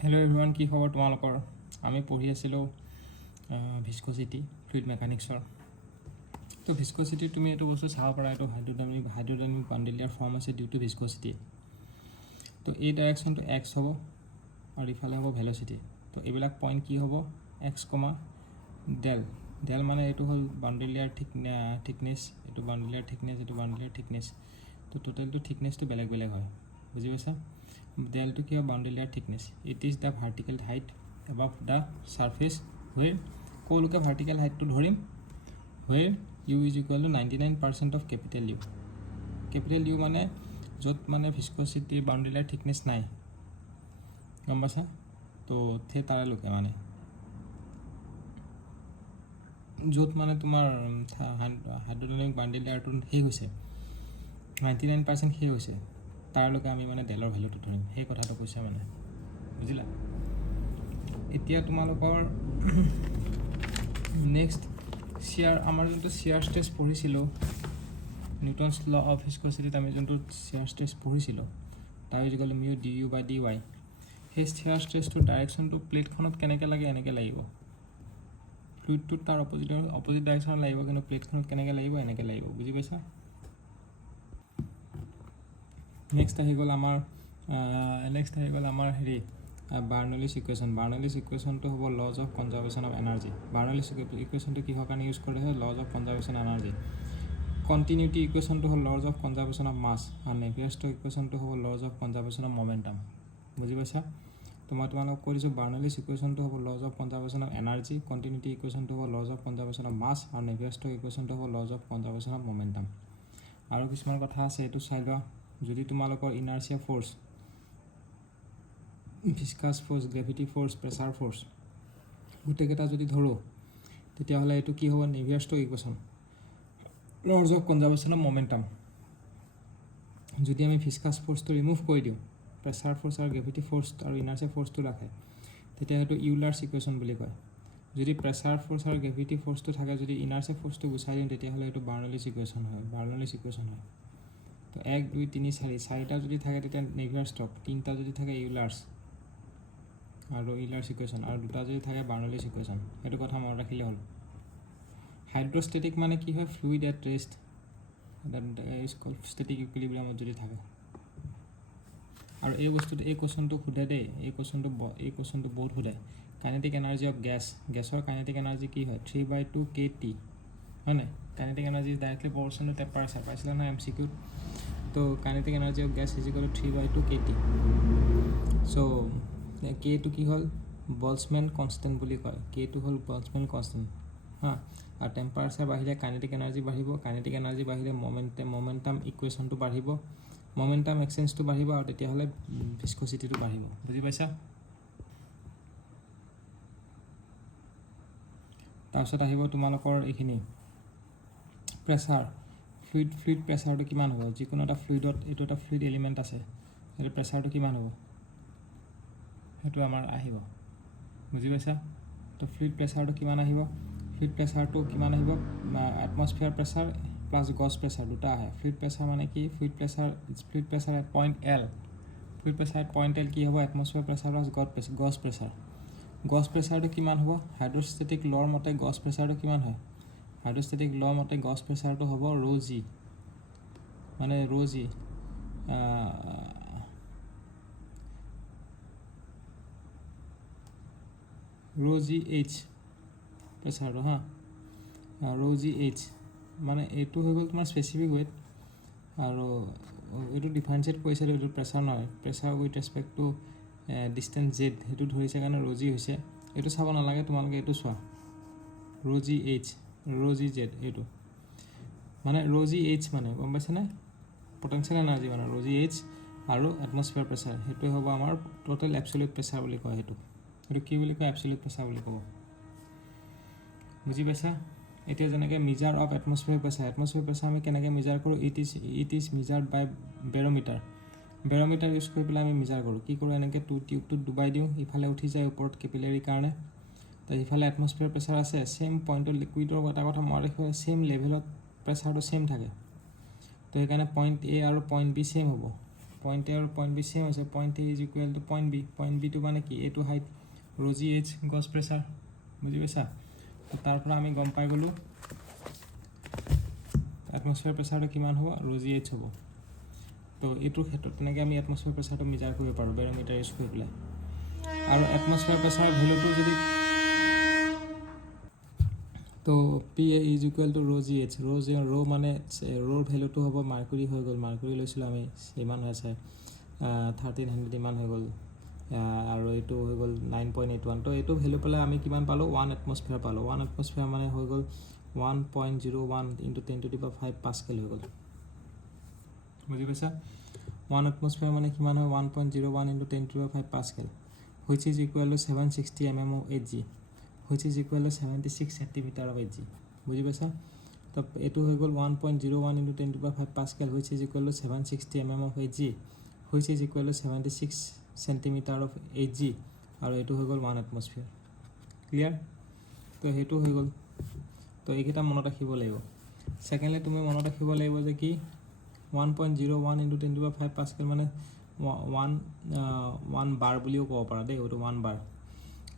Hello' everyone, কি খবৰ তোমালোকৰ? আমি পঢ়ি আছিলোঁ ভিস্কোচিটি ফ্লুইড মেকানিক্সৰ। তো ভিস্কোচিটি তুমি এইটো বস্তু চাব পাৰা, এইটো হাইড্ৰডাইনামিক বাণ্ডেলিয়াৰ ফৰ্ম আছে ডিউ টু ভিস্কোচিটি। তো এই ডাইৰেকশ্যনটো এক্স হ'ব আৰু ইফালে হ'ব ভেলচিটি। তো এইবিলাক পইণ্ট কি হ'ব? এক্স কমা ডেল মানে এইটো হ'ল বাণ্ডেলিয়াৰ থিকনেছ, এইটো বাণ্ডেলিয়াৰ থিকনেছ, এইটো বাণ্ডেলিয়াৰ থিকনেছ। তো টোটেলটো থিকনেছটো বেলেগ বেলেগ হয়, বুজি পাইছা? ডেলটো কি হয়? Boundary layer thickness. It is the vertical height above the surface where, ক'লৈকে ভাৰ্টিকেল হাইটটো ধৰিম? Where u is equal to 99% of capital u. Capital u মানে য'ত মানে ভিস্কোচিটিৰ বাউণ্ডেলিয়াৰ থিকনেছ নাই, গম পাইছা? তো সেই তালৈকে মানে য'ত মানে তোমাৰ হাইড্ৰডাইনামিক বাউণ্ডেলিয়াৰটো শেষ হৈছে, 99% শেষ হৈছে, তাৰলৈকে আমি মানে ডেলৰ ভেলুটো ধৰিম, সেই কথাটো কৈছে মানে, বুজিলা? এতিয়া তোমালোকৰ নেক্সট আমাৰ যোনটো শ্বিয়াৰ ষ্ট্ৰেছ পঢ়িছিলোঁ, নিউটনছ ল অফ ভিস্কোচিটিত আমি যোনটো শ্বিয়াৰ ষ্ট্ৰেছ পঢ়িছিলোঁ, তাৰ is equal to mu d u by d y. সেই শ্বিয়াৰ ষ্ট্ৰেছটোৰ ডাইৰেকশ্যনটো প্লেটখনত কেনেকৈ লাগে? এনেকৈ লাগিব। ফ্লুইডটোত তাৰ অপজিট ডাইৰেকশ্যনত লাগিব, কিন্তু প্লেটখনত কেনেকৈ লাগিব? এনেকৈ লাগিব, বুজি পাইছা? নেক্সট আহি গ'ল আমাৰ হেৰি বাৰ্নৌলিছ ইকুৱেশ্যন। বাৰ্নৌলিছ ইকুৱেশ্যনটো হ'ব laws of conservation of energy. Bernoulli's ইকুৱেশ্যনটো কিহৰ কাৰণে ইউজ কৰা হয়? Laws of conservation energy. Continuity ইকুৱেশ্যনটো হ'ল laws of conservation of mass, আৰু নেভিয়াৰ-ষ্ট'ক্স ইকুৱেশ্যনটো হ'ব laws of conservation of momentum, বুজি পাইছা? তো মই তোমালোকক কৈ দিছোঁ, বাৰ্নৌলিছ ইকুৱেশ্যনটো হ'ব laws of conservation of energy, continuity ইকুৱেশ্যনটো হ'ব laws of conservation of mass, আৰু নেভিয়াৰ-ষ্ট'ক্স ইকুৱেশ্যনটো হ'ব laws of conservation of momentum. আৰু কিছুমান কথা আছে, এইটো চাই লোৱা। যদি তোমালোকৰ inertia force, viscous force, gravity force, pressure force গোটেইকেইটা যদি ধৰোঁ, তেতিয়াহ'লে এইটো কি হ'ব? Navier Stokes equation, laws of conservation of momentum. যদি আমি ভিস্কাছ ফ'ৰ্চটো ৰিমুভ কৰি দিওঁ, প্ৰেছাৰ ফ'ৰ্চ আৰু গ্ৰেভিটি ফ'ৰ্চ আৰু ইনাৰ্চিয়া ফ'ৰ্চটো ৰাখে, তেতিয়া সেইটো ইউলাৰ্ছ ইকুৱেশ্যন বুলি কয়। যদি প্ৰেছাৰ ফ'ৰ্চ আৰু গ্ৰেভিটি ফ'ৰ্চটো থাকে, যদি ইনাৰ্চিয়া ফ'ৰ্চটো গুচাই দিওঁ, তেতিয়াহ'লে এইটো বাৰ্নৌলিছ ইকুৱেশ্যন হয়, বাৰ্নৌলিছ ইকুৱেশ্যন হয়। তো 1, 2, 3, 4 চাৰিটা যদি থাকে তেতিয়া নেভিয়াৰ-ষ্ট'ক্স, 3টা যদি থাকে ইউলাৰ্ছ আৰু ইউলাৰ্ছ ইকুৱেশ্যন, আৰু 2টা যদি থাকে বাৰ্নৌলিছ ইকুৱেশ্যন। সেইটো কথা মনত ৰাখিলে হ'ল। হাইড্ৰষ্টেটিক মানে কি হয়? Fluid at rest, is called static ইকুইলিব্ৰিয়ামত যদি থাকে। আৰু এই কুৱেশ্যনটো সোধে দেই, এই কুৱেশ্যনটো বহুত সোধে। কাইনেটিক এনাৰ্জি অফ গেছৰ কাইনেটিক এনাৰ্জি কি হয়? 3/2 kT, হয় নাই? Kinetic energy is directly proportional to temperature, পাইছিলা নহয় MCQত? তো kinetic energy of gas is equal to 3/2 kT। So' কেটো কি হ'ল? বলছমেন কনষ্টেণ্ট বুলি কয়। কেটো হ'ল বলছমেন কনষ্টেণ্ট, হা। আৰু টেম্পাৰেচাৰ বাঢ়িলে কাইনেটিক এনাৰ্জি বাঢ়িব, কাইনেটিক এনাৰ্জি বাঢ়িলে মমেণ্টাম ইকুৱেশ্যনটো বাঢ়িব, মমেণ্টাম এক্সচেঞ্জটো বাঢ়িব, আৰু তেতিয়াহ'লে ভিস্কোচিটিটো বাঢ়িব, বুজি পাইছা? তাৰপিছত আহিব তোমালোকৰ এইখিনি প্ৰেছাৰ। ফ্লুইড প্ৰেছাৰটো কিমান হ'ব? যিকোনো এটা ফ্লুইডত, এইটো এটা ফ্লুইড এলিমেণ্ট আছে, সেইটো প্ৰেছাৰটো কিমান হ'ব? সেইটো আমাৰ আহিব, বুজি পাইছা? তো ফ্লুইড প্ৰেছাৰটো কিমান আহিব? ফ্লুইড প্ৰেছাৰটো কিমান আহিব? এটমছফিয়াৰ প্ৰেছাৰ প্লাছ গছ প্ৰেছাৰ, দুটা আহে। ফ্লুইড প্ৰেছাৰ মানে কি? Fluid pressure at point L. Fluid pressure at point L কি হ'ব? এটমছফিয়াৰ প্ৰেছাৰ প্লাছ গছ প্ৰেছাৰ। গছ প্ৰেছাৰটো কিমান হ'ব? হাইড্ৰষ্টেটিক ল'ৰ মতে গছ প্ৰেছাৰটো কিমান হয়? হাইড্ৰষ্টেটিক ল'ৰ মতে গছ প্ৰেছাৰটো হ'ব ρg, মানে ρg ρgh প্ৰেছাৰটো, হা। ρgh মানে এইটো হৈ গ'ল তোমাৰ স্পেচিফিক ৱেট, আৰু এইটো ডিফাৰেঞ্চিয়েট কৰিছে, এইটো প্ৰেছাৰ নহয়। Pressure with respect to distance Z, সেইটো ধৰিছে কাৰণে ৰজি হৈছে। এইটো চাব নালাগে, তোমালোকে এইটো চোৱা, ρgh, এইটো মানে ρgh মানে গম পাইছেনে? পটেনচিয়েল এনাৰ্জি মানে ρgh, আৰু এটমছফিয়াৰ প্ৰেছাৰ, সেইটোৱে হ'ব আমাৰ টোটেল এবছলিউট প্ৰেছাৰ বুলি কয়। সেইটো কি বুলি কয়? এবছলিউট প্ৰেছাৰ বুলি ক'ব, বুজি পাইছা? এতিয়া যেনেকৈ মিজাৰ অফ এটমছফিয়াৰ প্ৰেছাৰ আমি কেনেকৈ মিজাৰ কৰোঁ? It is measured by barometer use কৰি পেলাই আমি মিজাৰ কৰোঁ। কি কৰোঁ? এনেকৈ টিউবটোত ডুবাই দিওঁ, ইফালে উঠি যায় ওপৰত কেপিলাৰীৰ কাৰণে, তো ইফালে এটমছফিয়াৰ প্ৰেছাৰ আছে, ছেইম পইণ্টত লিকুইডৰ এটা কথা মনত ৰাখিব, ছেইম লেভেলত প্ৰেছাৰটো ছেইম থাকে। তো সেইকাৰণে পইণ্ট এ আৰু পইণ্ট বি ছেইম হ'ব, পইণ্ট এ আৰু পইণ্ট বি চেম আছে point A is equal to point বিটো মানে কি এইটো হাইট rho g h গছ প্ৰেছাৰ বুজি পাইছা তো তাৰ পৰা আমি গম পাই গ'লোঁ এটমস্ফিয়াৰ প্ৰেছাৰটো কিমান হ'ব rho g h হ'ব তো এইটোৰ ক্ষেত্ৰত তেনেকৈ আমি এটমস্ফিয়াৰ প্ৰেছাৰটো মেজাৰ কৰিব পাৰোঁ বেৰোমিটাৰ ইউজ কৰি পেলাই আৰু এটমস্ফিয়াৰ প্ৰেছাৰৰ ভেলুটো যদি তো P A is equal two rho g h rho মানে rhoৰ ভেলুটো হ'ব মাৰ্কুৰী হৈ গ'ল মাৰ্কুৰী লৈছিলোঁ আমি ইমান হৈ আছে 1300 ইমান হৈ গ'ল আৰু এইটো হৈ গ'ল 9.81 তো এইটো ভেলু পেলাই আমি কিমান পালোঁ 1 এটমস্ফিয়াৰ পালোঁ 1 এটমস্ফিয়াৰ মানে হৈ গ'ল 1.01 into 10 to the power 5 pascal হৈ গ'ল বুজি পাইছা 1 এটমস্ফিয়াৰ মানে কিমান হয় 1.01 into 10 to the power 5 pascal which is equal to 760 mm of Hg which is equal to 76 centimeter of Hg বুজি পাইছা তো এইটো হৈ গ'ল 1.01 into 10 to the power 5 pascal which is equal to 760 mm of Hg which is equal to 76 centimeter of Hg আৰু এইটো হৈ গ'ল 1 এটমস্ফিয়াৰ ক্লিয়াৰ তো সেইটো হৈ গ'ল তো এইকেইটা মনত ৰাখিব লাগিব সেকেন্ডলি তুমি মনত ৰাখিব লাগিব যে কি 1.01 into 10 to the power 5 pascal মানে 1 বাৰ বুলিও ক'ব পাৰা দেই ওটো 1 বাৰ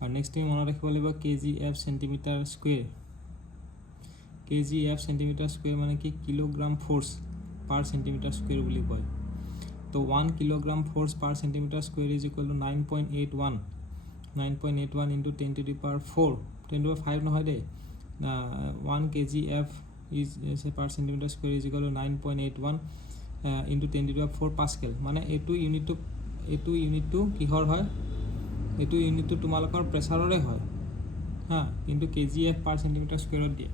আৰু নেক্সট তুমি মনত ৰাখিব লাগিব kgf centimetre square kgf centimetre square মানে কি কিলোগ্ৰাম ফোৰ্স পাৰ সেন্টিমিটাৰ স্কয়াৰ বুলি কয় তো 1 kilogram force per centimeter square is equal to 9.81 into 10 to the power 4 10 to the power 5 নহয় দেই 1 kgf is per centimeter square is equal to 9.81 into 10 to the power 4 pascal মানে এইটো ইউনিটটো কিহৰ হয় এইটো ইউনিটটো তোমালোকৰ প্ৰেছাৰৰে হয় হা কিন্তু kgf per centimeter square দিয়ে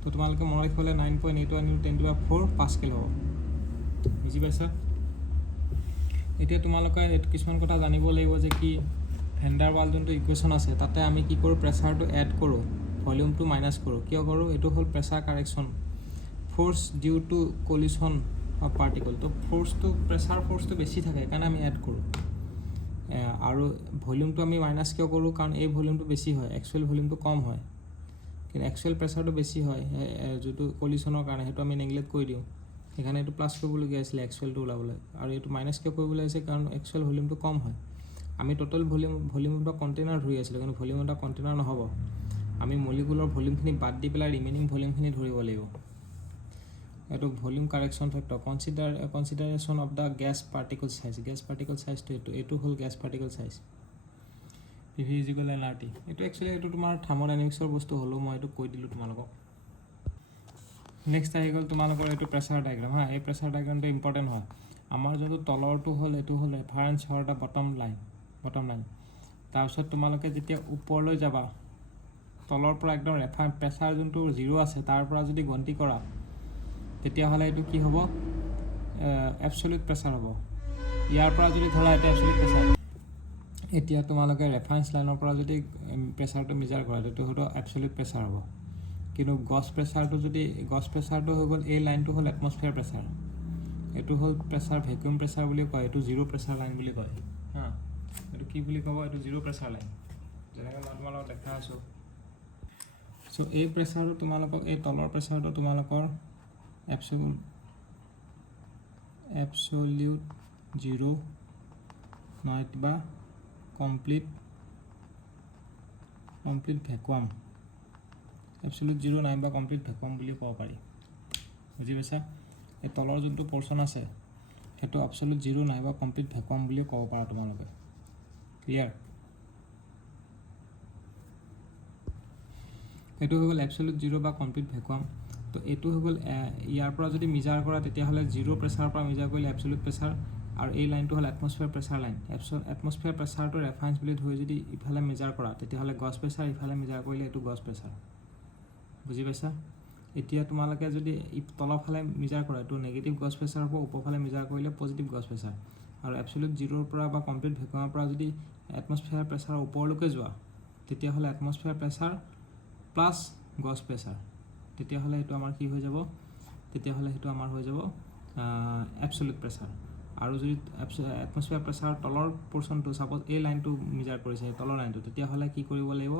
তো তোমালোকে মনত ৰাখিলে 9.81 into 10 to the power 4 pascal হ'ব বুজি পাইছা এতিয়া তোমালোকে কিছুমান কথা জানিব লাগিব যে কি ভেন্ডাৰ ওয়াল যোনটো ইকুৱেশ্যন আছে তাতে আমি কি কৰোঁ প্ৰেছাৰটো এড কৰোঁ ভলিউমটো মাইনাছ কৰোঁ কিয় কৰোঁ এইটো হ'ল pressure correction force due to collision of particle তো প্ৰেছাৰ ফোৰ্সটো বেছি থাকে সেইকাৰণে আমি এড কৰোঁ আৰু ভলিউমটো আমি মাইনাছ কিয় কৰোঁ কাৰণ এই ভলিউমটো বেছি হয় একচুৱেল ভলিউমটো কম হয় কিন্তু একচুৱেল প্ৰেছাৰটো বেছি হয় যোনটো কলিশ্যনৰ কাৰণে সেইটো আমি নেগলেক্ট কৰি দিওঁ এখানে এইটো প্লাস কৰিবলগীয়া আছিল এক্সুৱেলটো ওলাবলৈ আৰু এইটো মাইনাছ কিয় কৰিবলৈ আছে কাৰণ এক্সুৱেল ভলিউমটো কম হয় আমি টোটাল ভলিউম এটা কণ্টেইনাৰ ধৰি আছিলোঁ কিন্তু ভলিউম এটা কণ্টেইনাৰ নহ'ব আমি মলিকুলাৰ ভলিউমখিনি বাদ দি পেলাই ৰিমেইনিং ভলিউমখিনি ধৰিব লাগিব এইটো volume correction factor consideration of the gas particle সাইজটো এইটো হ'ল gas particle size PV = nRT এইটো একচুৱেলি এইটো তোমাৰ থাৰ্মোডাইনামিক্সৰ বস্তু হ'লেও মই এইটো কৈ দিলোঁ তোমালোকক নেক্সট আহি গ'ল তোমালোকৰ এইটো প্ৰেছাৰ ডায়াগ্ৰাম হা এই প্ৰেছাৰ ডায়াগ্ৰামটো ইম্পৰ্টেণ্ট হয় আমাৰ যোনটো তলৰটো হ'ল এইটো হ'ল reference for the bottom line তাৰপিছত তোমালোকে যেতিয়া ওপৰলৈ যাবা তলৰ পৰা একদম প্ৰেছাৰ যোনটো 0 আছে তাৰ পৰা যদি গন্তি কৰা তেতিয়াহ'লে এইটো কি হ'ব এবছলিউট প্ৰেছাৰ হ'ব ইয়াৰ পৰা যদি ধৰা এটা এবছলিউট প্ৰেছাৰ এতিয়া তোমালোকে ৰেফাৰেঞ্চ লাইনৰ পৰা যদি প্ৰেছাৰটো মেজাৰ কৰা তেতিয়া হয়তো এবছলিউট প্ৰেছাৰ হ'ব কিন্তু গছ প্ৰেছাৰটো হৈ গ'ল এই লাইনটো হ'ল এটমস্ফিয়াৰ প্ৰেছাৰ এইটো হ'ল প্ৰেছাৰ ভেকুৱাম প্ৰেছাৰ বুলি কয় এইটো জিৰ' প্ৰেছাৰ লাইন বুলি কয় হা এইটো কি বুলি ক'ব এইটো জিৰ' প্ৰেছাৰ লাইন যেনেকৈ মই তোমালোকক দেখা আছোঁ চ' এই প্ৰেছাৰটো তোমালোকক এই তলৰ প্ৰেছাৰটো তোমালোকৰ এবছলিউট জিৰ' নাইবা কমপ্লিট ভেকুৱাম এবছলিউট জিৰ' নাইবা কমপ্লিট ভেকুৱাম বুলি ক'ব পাৰি বুজি পাইছা এই তলৰ যোনটো পৰ্চন আছে সেইটো এবছলিউট জিৰ' নাইবা কমপ্লিট ভেকুৱাম বুলি ক'ব পাৰা তোমালোকে ক্লিয়াৰ এইটো হৈ গ'ল এবছলিউট জিৰ' বা কমপ্লিট ভেকুৱাম তো এইটো হৈ গ'ল ইয়াৰ পৰা যদি মেজাৰ কৰা তেতিয়াহ'লে জিৰ' প্ৰেছাৰৰ পৰা মেজাৰ কৰিলে এবছলিউট প্ৰেছাৰ আৰু এই লাইনটো হ'ল এটমস্ফিয়াৰ প্ৰেছাৰ লাইন এটমস্ফিয়াৰ প্ৰেছাৰটো ৰেফাৰেঞ্চ বুলি ধৰি যদি ইফালে মেজাৰ কৰা তেতিয়াহ'লে গছ প্ৰেছাৰ ইফালে মেজাৰ কৰিলে এইটো গছ প্ৰেছাৰ বুজি পাইছা এতিয়া তোমালোকে যদি তলৰ ফালে মেজাৰ কৰা এইটো নেগেটিভ গছ প্ৰেছাৰ হ'ব ওপৰফালে মেজাৰ কৰিলে পজিটিভ গছ প্ৰেছাৰ আৰু এবছলিউট জিৰ'ৰ পৰা বা কমপ্লিট ভেকুৱামৰ পৰা যদি এটমস্ফিয়াৰ প্ৰেছাৰ ওপৰলৈকে যোৱা তেতিয়াহ'লে এটমস্ফিয়াৰ প্ৰেছাৰ প্লাছ গছ প্ৰেছাৰ তেতিয়াহ'লে সেইটো আমাৰ কি হৈ যাব তেতিয়াহ'লে সেইটো আমাৰ হৈ যাব এবছলিউট প্ৰেছাৰ আৰু যদি এটমস্ফিয়াৰ প্ৰেছাৰ তলৰ পৰ্চনটো ছাপ'জ এই লাইনটো মেজাৰ কৰিছে তলৰ লাইনটো তেতিয়াহ'লে কি কৰিব লাগিব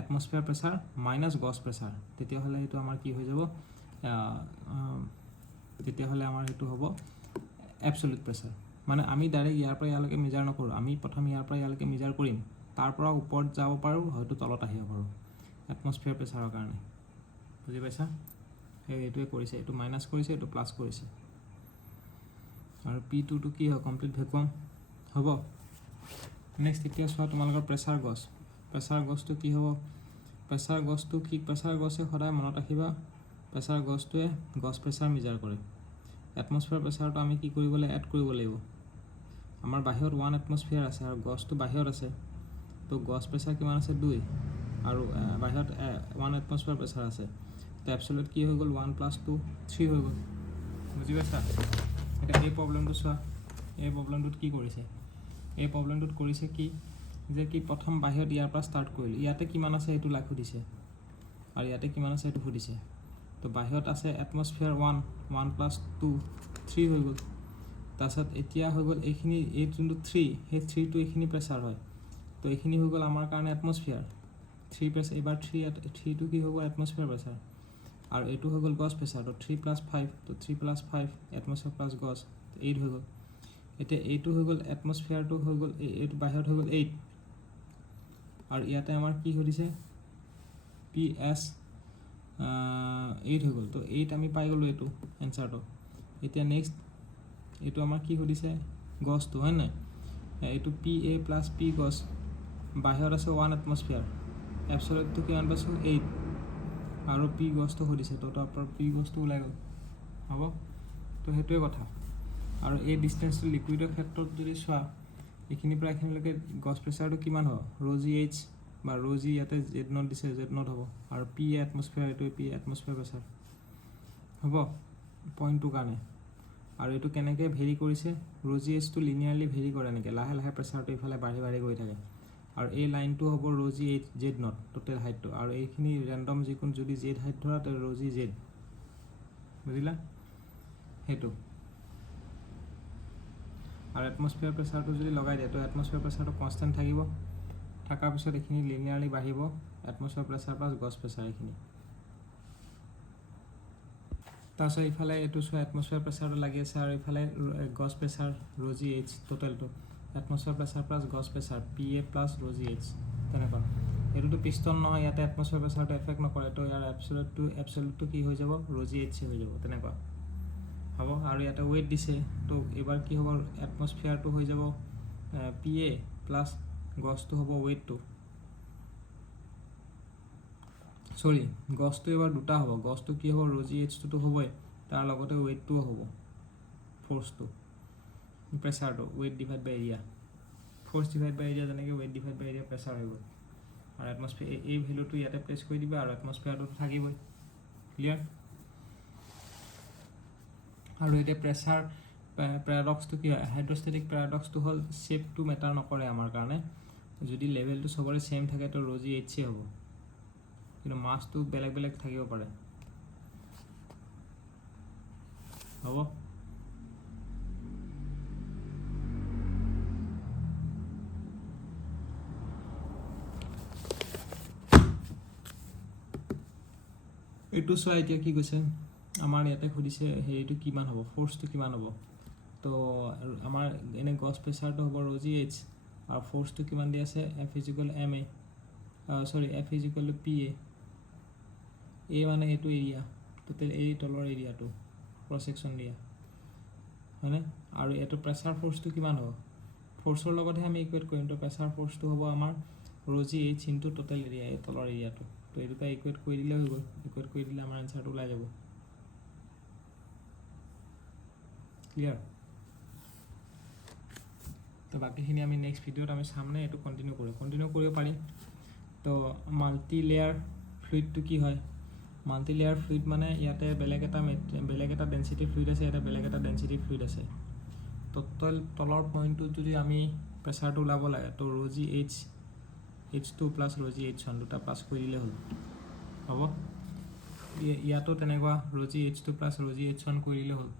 এটমস্ফিয়াৰ প্ৰেছাৰ মাইনাছ গছ প্ৰেছাৰ তেতিয়াহ'লে সেইটো আমাৰ কি হৈ যাব তেতিয়াহ'লে আমাৰ সেইটো হ'ব এবছলিউট প্ৰেছাৰ মানে আমি ডাইৰেক্ট ইয়াৰ পৰা ইয়ালৈকে মেজাৰ নকৰোঁ, আমি প্ৰথম ইয়াৰ পৰা ইয়ালৈকে মেজাৰ কৰিম, তাৰ পৰা ওপৰত যাব পাৰোঁ, হয়তো তলত আহিব পাৰোঁ এটমস্ফিয়াৰ প্ৰেছাৰৰ কাৰণে। বুজি পাইছা? এইটোৱে কৰিছে, এইটো মাইনাছ কৰিছে, এইটো প্লাছ কৰিছে। আৰু P2টো কি হয়? কমপ্লিট ভেকুৱাম হ'ব। নেক্সট এতিয়া চোৱা তোমালোকৰ প্ৰেছাৰ গছ। প্ৰেছাৰ গছটো কি হ'ব? প্ৰেছাৰ গছটো কি? প্ৰেছাৰ গছে সদায় মনত ৰাখিবা, প্ৰেছাৰ গছটোৱে গছ প্ৰেছাৰ মেজাৰ কৰে। এটমস্ফিয়াৰ প্ৰেছাৰটো আমি কি কৰিবলৈ এড কৰিব লাগিব। আমাৰ বাহিৰত 1 এটমস্ফিয়াৰ আছে আৰু গছটো বাহিৰত আছে, তো গছ প্ৰেছাৰ কিমান আছে? 2, আৰু বাহিৰত 1 এটমস্ফিয়াৰ প্ৰেছাৰ আছে। তো এবছলিউট কি হৈ গ'ল? 1 + 2 3 হৈ গ'ল। বুজি পাইছা? এতিয়া এই প্ৰব্লেমটো চোৱা, এই প্ৰব্লেমটোত কি কৰিছে? এই প্ৰব্লেমটোত কৰিছে কি যে কি প্ৰথম বাহিৰত ইয়াৰ পৰা ষ্টাৰ্ট কৰিলোঁ, ইয়াতে কিমান আছে সেইটো লাগ সুধিছে, আৰু ইয়াতে কিমান আছে সেইটো সুধিছে। তো বাহিৰত আছে এটমস্ফিয়াৰ 1 + 2 3 হৈ গ'ল। তাৰপিছত এতিয়া হৈ গ'ল এইখিনি, এই যোনটো 3, সেই 3টো এইখিনি প্ৰেছাৰ হয়, তো এইখিনি হৈ গ'ল আমাৰ কাৰণে এটমস্ফিয়াৰ 3 প্ৰেছাৰ। এইবাৰ 3টো কি হৈ গ'ল? এটমস্ফিয়াৰ প্ৰেছাৰ। আৰু এইটো হৈ গ'ল গছ প্ৰেছাৰ, তো 3 + 5, তো 3 + 5 এটমস্ফিয়াৰ প্লাছ গছ 8 হৈ গ'ল। এতিয়া এইটো হৈ গ'ল এটমস্ফিয়াৰটো হৈ গ'ল, এইটো বাহিৰত হৈ গ'ল 8, আৰু ইয়াতে আমাৰ কি সুধিছে? PS 8 হৈ গ'ল। তো 8 আমি পাই গ'লোঁ এইটো এনচাৰটো। এতিয়া নেক্সট এইটো আমাৰ কি সুধিছে? গছটো, হয় নাই? এইটো PA + P গছ, বাহিৰত আছে 1 এটমস্ফিয়াৰ, এবছলিউটটো কিমান পাইছোঁ? 8, আৰু P গছটো সুধিছে, তো তাৰ পৰা P গছটো ওলাই গ'ল। হ'ব, তো সেইটোৱে কথা। আৰু এই ডিষ্টেঞ্চটো লিকুইডৰ ক্ষেত্ৰত যদি চোৱা, এইখিনিৰ পৰা এইখিনিলৈকে গছ প্ৰেছাৰটো কিমান হ'ব? ρGH বা ρG, ইয়াতে Z0 দিছে, Z0 হ'ব, আৰু P এটমস্ফিয়াৰ, এইটোৱে P এটমস্ফিয়াৰ প্ৰেছাৰ হ'ব পইণ্টটোৰ কাৰণে। আৰু এইটো কেনেকৈ ভেৰি কৰিছে? ρGHটো লিনিয়াৰলি ভেৰি কৰে এনেকৈ, লাহে লাহে প্ৰেছাৰটো ইফালে বাঢ়ি বাঢ়ি গৈ থাকে। আৰু এই লাইনটো হ'ব ρGH Z0 টোটেল হাইটটো, আৰু এইখিনি ৰেণ্ডম যিকোনো যদি Z হাইট ধৰা, তো ρGZ, বুজিলা? সেইটো। আৰু এটমস্ফিয়াৰ প্ৰেছাৰটো যদি লগাই দিয়ে, তো এটমস্ফিয়াৰ প্ৰেছাৰটো কনষ্টেণ্ট থাকিব, থকাৰ পিছত এইখিনি লিনিয়াৰলি বাঢ়িব, এটমস্ফিয়াৰ প্ৰেছাৰ প্লাছ গছ প্ৰেছাৰ এইখিনি। তাৰপিছত ইফালে এইটো চোৱা, এটমস্ফিয়াৰ প্ৰেছাৰটো লাগি আছে, আৰু ইফালে গছ প্ৰেছাৰ ρGH টোটেলটো, এটমস্ফিয়াৰ প্ৰেছাৰ প্লাছ গছ প্ৰেছাৰ PA + ρGH, তেনেকুৱা। এইটোতো পিষ্টন নহয়, ইয়াতে এটমস্ফিয়াৰ প্ৰেছাৰটো এফেক্ট নকৰে, তো ইয়াৰ এবছলিউটটো কি হৈ যাব? ρGH হৈ যাব, তেনেকুৱা হ'ব। আৰু ইয়াতে ৱেইট দিছে, তো এইবাৰ কি হ'ব? এটমস্ফিয়াৰটো হৈ যাব PA প্লাছ গছটো হ'ব ৱেইটটো, চৰি গছটো এবাৰ দুটা হ'ব, গছটো কি হ'ব? ρGH-টোতো হ'বই, তাৰ লগতে ৱেইটটোও হ'ব, ফ'ৰ্চটো, প্ৰেছাৰটো, ৱেইট ডিভাইড বাই এৰিয়া, ফ'ৰ্চ ডিভাইড বাই এৰিয়া, যেনেকৈ ৱেইট ডিভাইড বাই এৰিয়া প্ৰেছাৰ হৈ গ'ল। আৰু এটমস্ফিয়াৰ এই ভেলুটো ইয়াতে প্লেচ কৰি দিবা, আৰু এটমস্ফিয়াৰটোতো থাকিবই। ক্লিয়াৰ? আৰু এতিয়া প্ৰেছাৰ পেৰাডক্সটো কি হয়? হাইড্ৰষ্টেটিক পেৰাডক্সটো হ'ল শ্বেপটো মেটাৰ নকৰে আমাৰ কাৰণে, যদি লেভেলটো চবৰে ছেইম থাকে, তো ρGH হ'ব, কিন্তু মাছটো বেলেগ বেলেগ থাকিব পাৰে। হ'ব, এইটো চোৱা এতিয়া কি কৈছে আমাৰ ইয়াতে সুধিছে, হেৰিটো কিমান হ'ব? ফ'ৰ্চটো কিমান হ'ব? তো আমাৰ এনে গছ প্ৰেছাৰটো হ'ব ρGH, আৰু ফ'ৰ্চটো কিমান দি আছে? F = MA, F = PA। A মানে এইটো এৰিয়া, টোটেল এই তলৰ এৰিয়াটো ক্ৰছ ছেকশ্যন দিয়া, হয়নে? আৰু এইটো প্ৰেছাৰ ফ'ৰ্চটো কিমান হ'ব? ফ'ৰ্চৰ লগতহে আমি ইকুৱেট কৰিম, তো প্ৰেছাৰ ফ'ৰ্চটো হ'ব আমাৰ ρGH ইনটু টোটেল এৰিয়া, এই তলৰ এৰিয়াটো। তো এই দুটা ইকুৱেট কৰি দিলে হৈ গ'ল, ইকুৱেট কৰি দিলে আমাৰ এনচাৰটো ওলাই যাব। ক্লিয়াৰ? তো বাকীখিনি আমি নেক্সট ভিডিঅ'ত আমি চামনে, এইটো কণ্টিনিউ কৰিব পাৰিম। তো মাল্টি লেয়াৰ ফ্লুইডটো কি হয়? মাল্টি লেয়াৰ ফ্লুইড মানে ইয়াতে বেলেগ এটা ডেঞ্চিটি ফ্লুইড আছে, ইয়াতে বেলেগ এটা ডেঞ্চিটি ফ্লুইড আছে। টোটেল তলৰ পইণ্টটোত যদি আমি প্ৰেছাৰটো ওলাব লাগে, তো ρGH H2 + ρGH1 দুটা প্লাছ কৰি দিলে হ'ল, হ'ব। ইয়াতো তেনেকুৱা ρGH2 + ρGH1 কৰি দিলে হ'ল।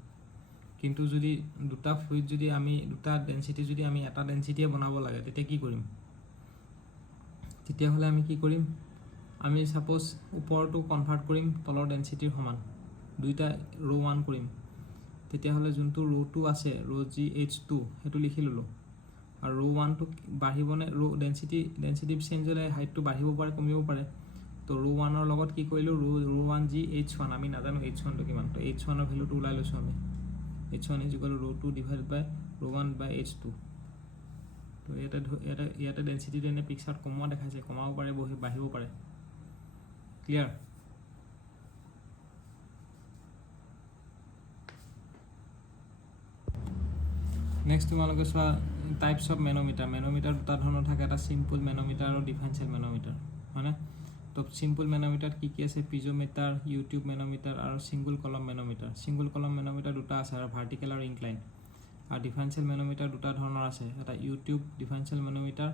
কিন্তু যদি দুটা ফ্লুইড যদি আমি দুটা ডেঞ্চিটি যদি আমি এটা ডেঞ্চিটিয়ে বনাব লাগে, তেতিয়া কি কৰিম? তেতিয়াহ'লে আমি কি কৰিম? আমি ছাপ'জ ওপৰটো কনভাৰ্ট কৰিম তলৰ ডেঞ্চিটিৰ সমান, দুইটা ρ1 কৰিম, তেতিয়াহ'লে যোনটো ৰ' 2 আছে ৰ' GH2 সেইটো লিখি ল'লোঁ আৰু ৰ' 1টো বাঢ়িবনে ৰ' ডেঞ্চিটি চেঞ্জ হ'লে হাইটটো বাঢ়িব পাৰে কমিব পাৰে তো ৰ' 1ৰ লগত কি কৰিলোঁ ৰ' 1 GH1 আমি নাজানো H1টো কিমান তো H1ৰ ভেলুটো ওলাই লৈছোঁ আমি H1 is equal to ৰ' 2 divided by ৰ' 1 by H2 তো ইয়াতে ডেঞ্চিটিটো এনে পিকচাৰত কমোৱা দেখাইছে কমাব পাৰে বাঢ়িব পাৰে ক্লিয়াৰ নেক্সট তোমালোকে চোৱা টাইপছ অফ মেন'মিটাৰ দুটা ধৰণৰ থাকে এটা চিম্পল মেন'মিটাৰ আৰু ডিফাৰেঞ্চিয়েল মেন'মিটাৰ হয়নে তো চিম্পল মেন'মিটাৰ কি আছে পিজ'মিটাৰ ইউটিউব মেন'মিটাৰ আৰু ছিংগল কলম মেন'মিটাৰ দুটা আছে আৰু ভাৰ্টিকেল আৰু ইনক্লাইন আৰু ডিফাৰেঞ্চিয়েল মেন'মিটাৰ দুটা ধৰণৰ আছে এটা ইউটিউব ডিফাৰেঞ্চিয়েল মেন'মিটাৰ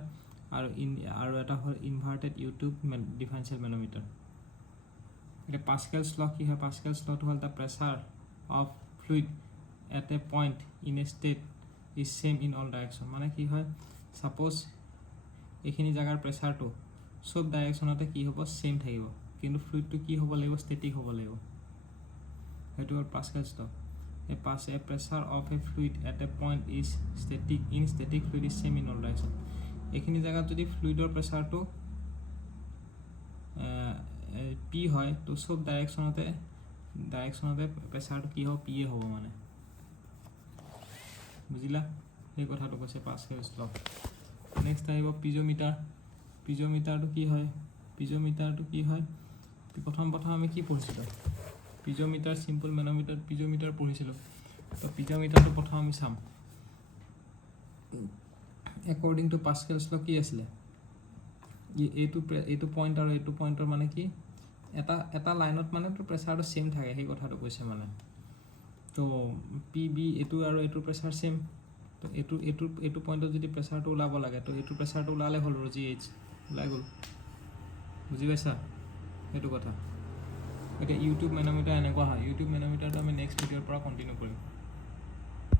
আৰু এটা হ'ল ইনভাৰ্টেড ইউটিউব ডিফাৰেঞ্চিয়েল মেন'মিটাৰ এতিয়া পাস্কেলছ ল কি হয় পাস্কেলছ লটো হ'ল the pressure of fluid at a point in a state is same in all direction মানে কি হয় সাপোজ এইখিনি জাগাৰ প্ৰেছাৰটো সব ডাইৰেকশ্যনতে কি হ'ব সেম থাকিব কিন্তু ফ্লুইডটো কি হ'ব লাগিব ষ্টেটিক হ'ব লাগিব সেইটো হ'ল Pascal's law a pressure of a fluid at a point is static fluid is same in all direction এইখিনি জাগাত যদি ফ্লুইডৰ প্ৰেছাৰটো পি হয় তো সব ডাইৰেকশ্যনতে প্ৰেছাৰটো কি হ'ব পিয়ে হ'ব মানে বুজিলা সেই কথাটো কৈছে পাস্কেলছ ল নেক্সট আহিব পিজ'মিটাৰটো কি হয় প্ৰথম আমি কি পঢ়িছিলোঁ পিজ'মিটাৰ চিম্পল মেন'মিটাৰ পিজ'মিটাৰ পঢ়িছিলোঁ তো পিজ'মিটাৰটো প্ৰথম আমি চাম একৰ্ডিং টু পাস্কেলছ ল কি আছিলে এইটো পইণ্ট আৰু এইটো পইণ্টৰ মানে কি এটা লাইনত মানে তো প্ৰেছাৰটো সেম থাকে সেই কথাটো কৈছে মানে তো পি বি এইটো আৰু এইটোৰ প্ৰেছাৰ সেম তো এইটো পইণ্টত যদি প্ৰেছাৰটো ওলাব লাগে তো এইটো প্ৰেছাৰটো ওলালে হ'ল ৰ' GH ওলাই গ'ল বুজি পাইছা সেইটো কথা এতিয়া ইউটিউব মেন'মিটাৰ এনেকুৱা হয় ইউটিউব মেন'মিটাৰটো আমি নেক্সট ভিডিঅ'ৰ পৰা কণ্টিনিউ কৰিম